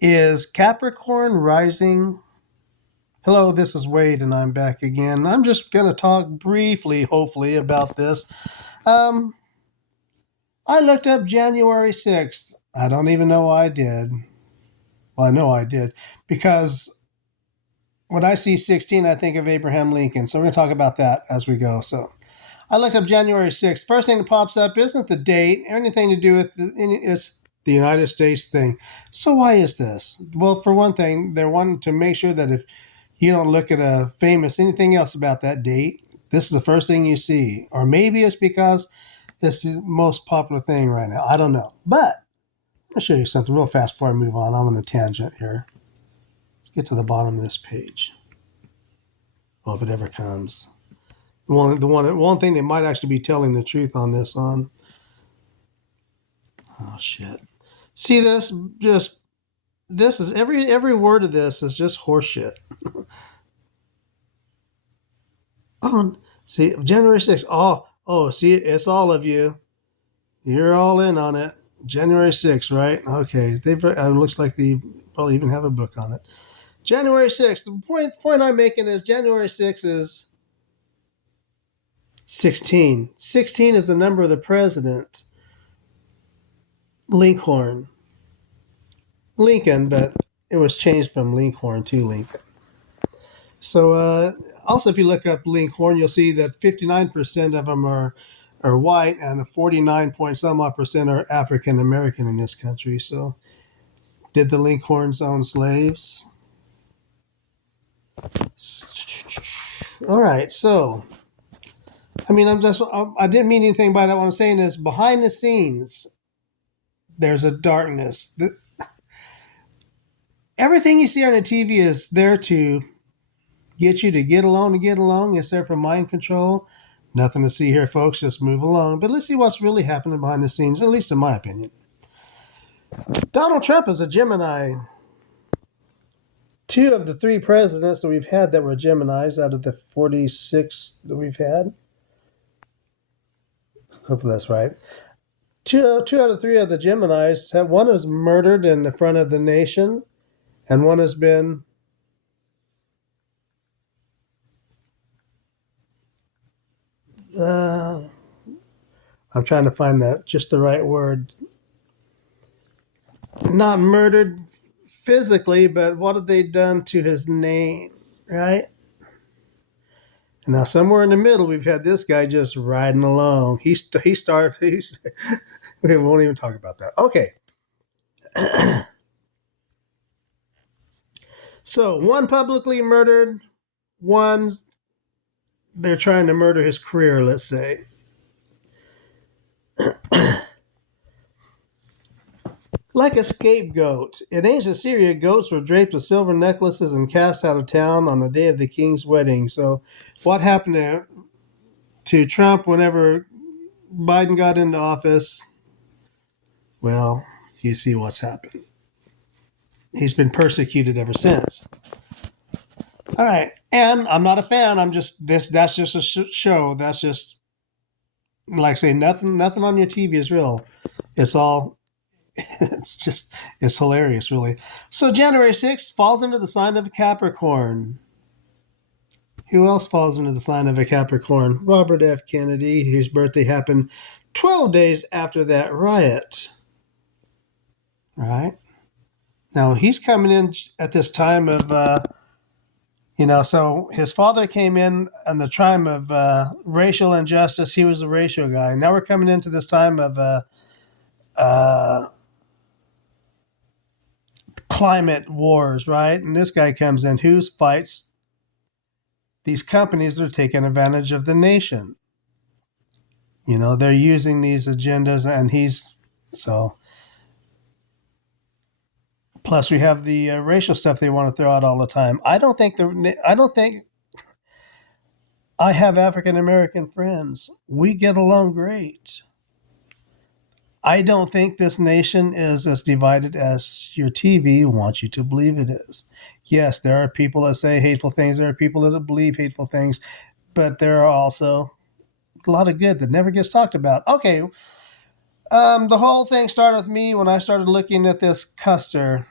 Is Capricorn rising? Hello, this is Wade, and I'm back again. I'm just going to talk briefly, hopefully, about this. Um, I looked up January 6th. I don't even know why I did. Well, I know I did because when I see 16, I think of Abraham Lincoln. So we're going to talk about that as we go. So I looked up January 6th. First thing that pops up isn't the date or anything to do with it's the United States thing. So why is this? Well, for one thing, they're wanting to make sure that if you don't look at a famous anything else about that date, this is the first thing you see. Or maybe it's because this is the most popular thing right now. I don't know. But I'll show you something real fast before I move on. I'm on a tangent here. Let's get to the bottom of this page. Well, if it ever comes. One thing they might actually be telling the truth on this on. Oh shit. See this? Just this is every word of this is just horseshit. Oh, see January 6th. See, it's all of you. You're all in on it. January 6th, right? Okay. They've looks like they probably even have a book on it. January 6th. The point I'm making is January 6th is 16. 16 is the number of the president. Lincoln, but it was changed from Lincoln to Lincoln. So also, if you look up Lincoln, you'll see that 59% of them are white, and 49 point some odd percent are African American in this country. So, did the Lincolns own slaves? All right. So, I didn't mean anything by that. What I'm saying is, behind the scenes, there's a darkness. Everything you see on the TV is there to get you to get along. It's there for mind control. Nothing to see here, folks. Just move along. But let's see what's really happening behind the scenes, at least in my opinion. Donald Trump is a Gemini. 2 of the 3 presidents that we've had that were Geminis out of the 46 that we've had. Hopefully that's right. Two out of 3 of the Geminis have, one was murdered in the front of the nation, and one has been I'm trying to find just the right word. Not murdered physically, but what have they done to his name, right? And now somewhere in the middle, we've had this guy just riding along. We won't even talk about that. Okay. So one publicly murdered, one they're trying to murder his career, let's say. Like a scapegoat. In ancient Syria, goats were draped with silver necklaces and cast out of town on the day of the king's wedding. So, what happened to Trump whenever Biden got into office? Well, you see what's happened. He's been persecuted ever since. All right, and I'm not a fan. I'm just this. That's just a show. That's just like I say, nothing on your TV is real. It's all it's hilarious, really. So January 6th falls into the sign of a Capricorn. Who else falls into the sign of a Capricorn? Robert F. Kennedy, whose birthday happened 12 days after that riot. Right? Now, he's coming in at this time of, so his father came in the time of racial injustice. He was the racial guy. Now we're coming into this time of climate wars, right? And this guy comes in who fights these companies that are taking advantage of the nation. They're using these agendas, and plus we have the racial stuff they want to throw out all the time. I don't think I have African American friends. We get along great. I don't think this nation is as divided as your TV wants you to believe it is. Yes, there are people that say hateful things. There are people that believe hateful things. But there are also a lot of good that never gets talked about. Okay, the whole thing started with me when I started looking at this Custer.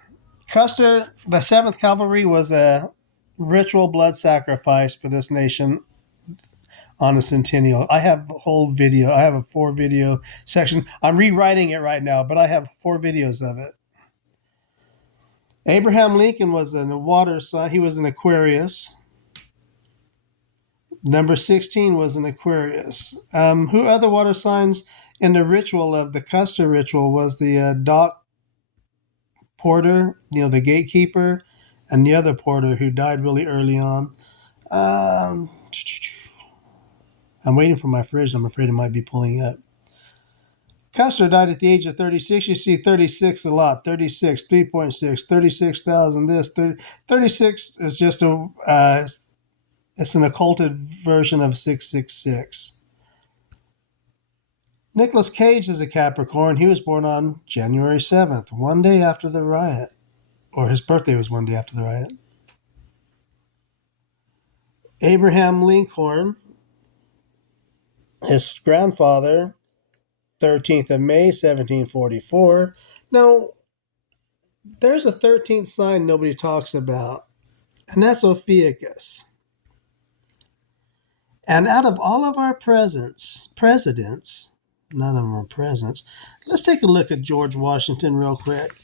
Custer, the 7th Cavalry, was a ritual blood sacrifice for this nation on a centennial. I have a whole video. I have a 4 video section. I'm rewriting it right now, but I have 4 videos of it. Abraham Lincoln was in a water sign. He was an Aquarius. Number 16 was an Aquarius. Who other water signs in the ritual of the Custer ritual was the dock porter, the gatekeeper, and the other porter who died really early on. I'm waiting for my fridge. I'm afraid it might be pulling up. Custer died at the age of 36. You see 36 a lot. 36, 3.6, 36,000 this. 36 is just it's an occulted version of 666. Nicolas Cage is a Capricorn. He was born on January 7th, one day after the riot. Or his birthday was one day after the riot. Abraham Lincoln, his grandfather, 13th of May, 1744. Now, there's a 13th sign nobody talks about, and that's Ophiuchus. And out of all of our presidents, none of them are presidents. Let's take a look at George Washington real quick.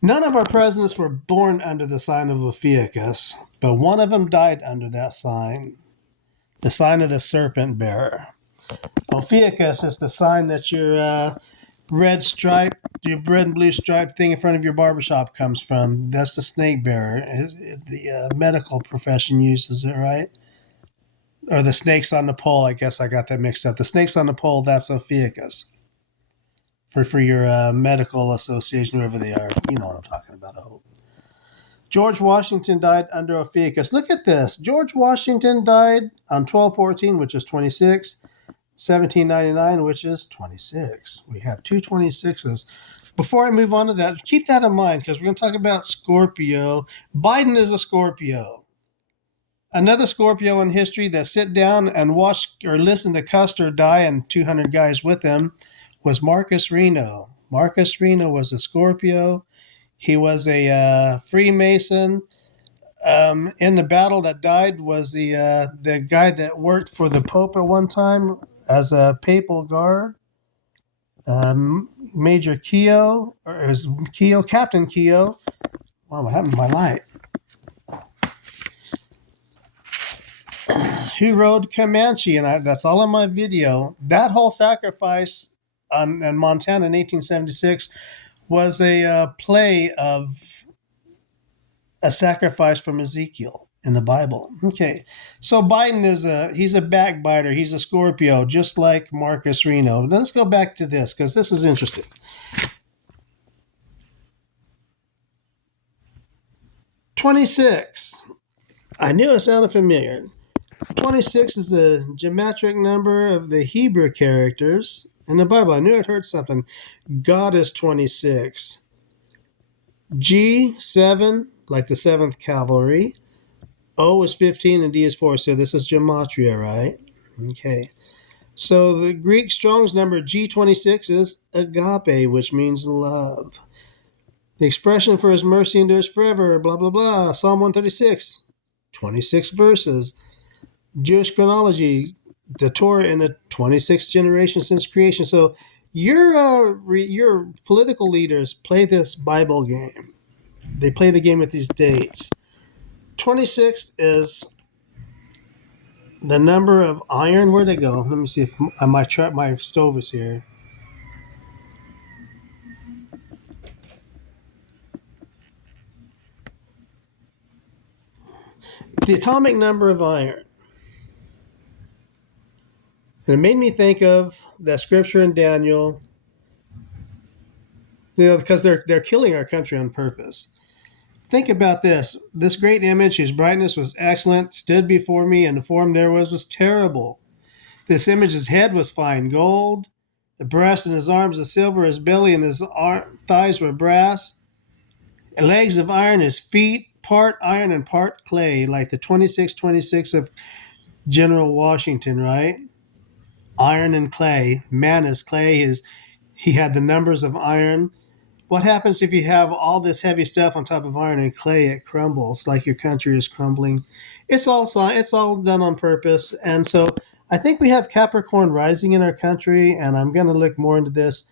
None of our presidents were born under the sign of Ophiuchus, but one of them died under that sign, the sign of the serpent bearer. Ophiuchus is the sign that your red and blue stripe thing in front of your barbershop comes from. That's the snake bearer. The medical profession uses it, right? Or the snakes on the pole. I guess I got that mixed up. The snakes on the pole, that's Ophiuchus. For your medical association, whoever they are. You know what I'm talking about, I hope. George Washington died under Ophiuchus. Look at this. George Washington died on 12/14, which is 26. 1799, which is 26. We have 2 26s. Before I move on to that, keep that in mind because we're going to talk about Scorpio. Biden is a Scorpio. Another Scorpio in history that sit down and watch or listen to Custer die and 200 guys with him was Marcus Reno. Marcus Reno was a Scorpio. He was a Freemason. In the battle that died was the guy that worked for the Pope at one time as a papal guard. Major Keogh, or is Keogh, Captain Keogh. Wow, what happened to my light? Who rode Comanche, and that's all in my video. That whole sacrifice in Montana in 1876 was a play of a sacrifice from Ezekiel in the Bible. Okay, so Biden he's a backbiter. He's a Scorpio, just like Marcus Reno. Now let's go back to this because this is interesting. '26. I knew it sounded familiar. 26 is a geometric number of the Hebrew characters in the Bible. I knew I'd heard something. God is 26. G7, like the 7th Cavalry. O is 15 and D is 4. So this is Gematria, right? Okay. So the Greek Strong's number G26 is agape, which means love. The expression for his mercy endures forever, blah, blah, blah. Psalm 136, 26 verses. Jewish chronology, the Torah in the 26th generation since creation. So your political leaders play this Bible game. They play the game with these dates. 26 is the number of iron. Where'd they go? Let me see if my stove is here. The atomic number of iron. And it made me think of that scripture in Daniel, because they're killing our country on purpose. Think about this. This great image, whose brightness was excellent, stood before me, and the form there was terrible. This image's head was fine gold, the breast and his arms of silver, his belly and his thighs were brass, legs of iron, his feet, part iron and part clay, like the 2626 of General Washington, right? Iron and clay. Man is clay. He had the numbers of iron. What happens if you have all this heavy stuff on top of iron and clay? It crumbles, like your country is crumbling. It's all done on purpose. And so I think we have Capricorn rising in our country, and I'm going to look more into this.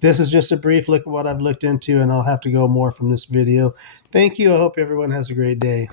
This is just a brief look at what I've looked into, and I'll have to go more from this video. Thank you. I hope everyone has a great day.